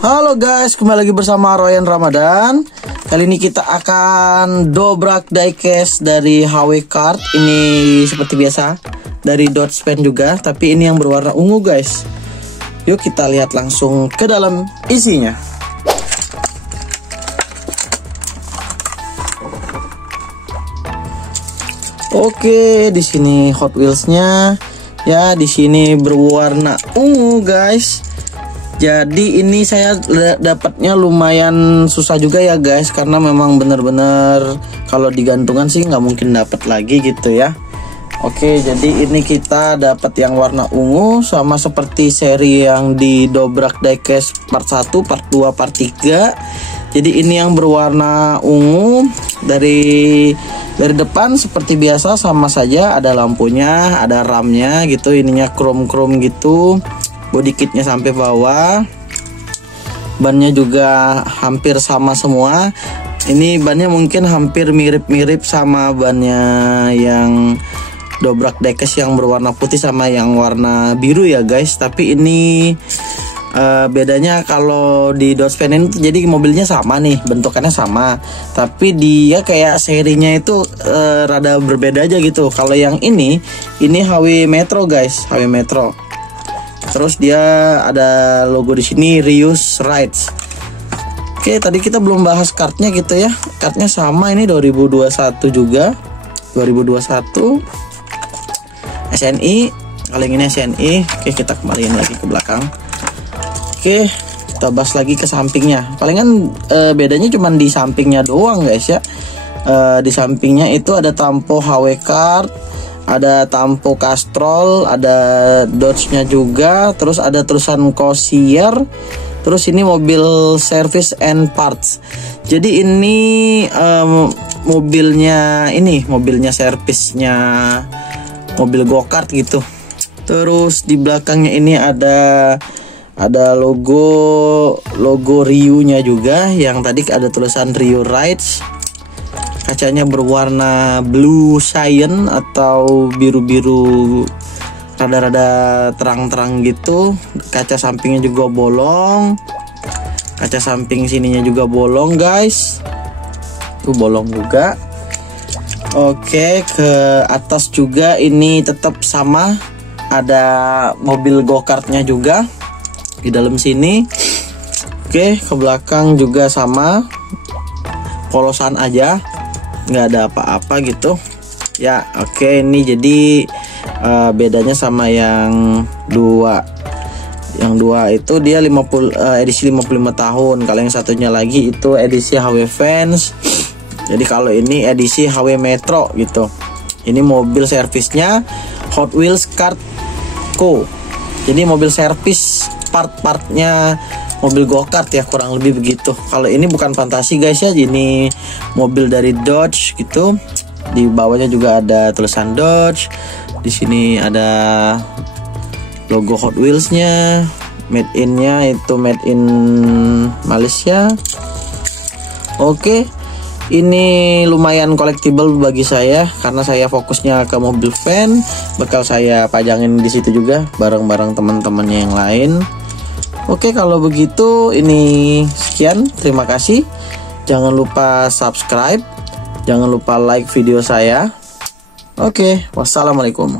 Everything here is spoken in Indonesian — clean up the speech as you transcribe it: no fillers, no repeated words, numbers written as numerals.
Halo guys, kembali lagi bersama Ryan Ramadan. Kali ini kita akan dobrak diecast dari HW Card. Ini seperti biasa dari Dodge Pen juga, tapi ini yang berwarna ungu guys. Yuk kita lihat langsung ke dalam isinya. Oke, di sini Hot Wheels-nya ya, di sini berwarna ungu guys. Jadi ini saya dapatnya lumayan susah juga ya guys, karena memang bener-bener kalau digantungan sih nggak mungkin dapat lagi gitu ya. Oke, jadi ini kita dapat yang warna ungu, sama seperti seri yang di dobrak diecast part 1, part 2, part 3. Jadi ini yang berwarna ungu, dari depan seperti biasa sama saja, ada lampunya, ada ramnya gitu, ininya chrome gitu. Body kitnya sampai bawah, bannya juga hampir sama semua. Ini bannya mungkin hampir mirip-mirip sama bannya yang dobrak diecast yang berwarna putih sama yang warna biru ya guys. Tapi ini bedanya kalau di Dodge Pen ini jadi mobilnya sama nih, bentukannya sama, tapi dia kayak serinya itu rada berbeda aja gitu. Kalau yang ini HW Metro guys, HW Metro. Terus dia ada logo di sini Reuse Rides. Oke, tadi kita belum bahas kartnya gitu ya. Kartnya sama, ini 2021 juga. 2021 SNI. Kalau yang ini SNI. Oke, kita kembaliin lagi ke belakang. Oke, kita bahas lagi ke sampingnya. Palingan bedanya cuma di sampingnya doang guys ya. Di sampingnya itu ada tampo HW Card, ada tampo Castrol, ada Dodge-nya juga, terus ada tulisan Cosier. Terus ini mobil service and parts. Jadi ini mobilnya servisnya mobil go-kart gitu. Terus di belakangnya ini ada logo Ryu-nya juga, yang tadi ada tulisan Ryu Rides. Kacanya berwarna blue cyan atau biru-biru rada-rada terang-terang gitu. Kaca sampingnya juga bolong. Kaca samping sininya juga bolong guys. Itu bolong juga. Oke, ke atas juga ini tetap sama. Ada mobil go-kartnya juga di dalam sini. Oke, ke belakang juga sama. Polosan aja, nggak ada apa-apa gitu ya. Oke, ini jadi bedanya sama yang dua itu dia edisi 55 tahun. Kalau yang satunya lagi itu edisi HW Fans. Jadi kalau ini edisi HW Metro gitu. Ini mobil servisnya Hot Wheels Card Co. Jadi mobil servis part-partnya mobil go-kart ya, kurang lebih begitu. Kalau ini bukan fantasi guys ya, ini mobil dari Dodge gitu. Di bawahnya juga ada tulisan Dodge. Di sini ada logo Hot Wheels-nya. Made in-nya itu made in Malaysia. Oke, ini lumayan collectible bagi saya karena saya fokusnya ke mobil van. Bakal saya pajangin di situ juga bareng-bareng teman-temannya yang lain. Oke, kalau begitu ini sekian, terima kasih. Jangan lupa subscribe, jangan lupa like video saya. Oke, wassalamualaikum.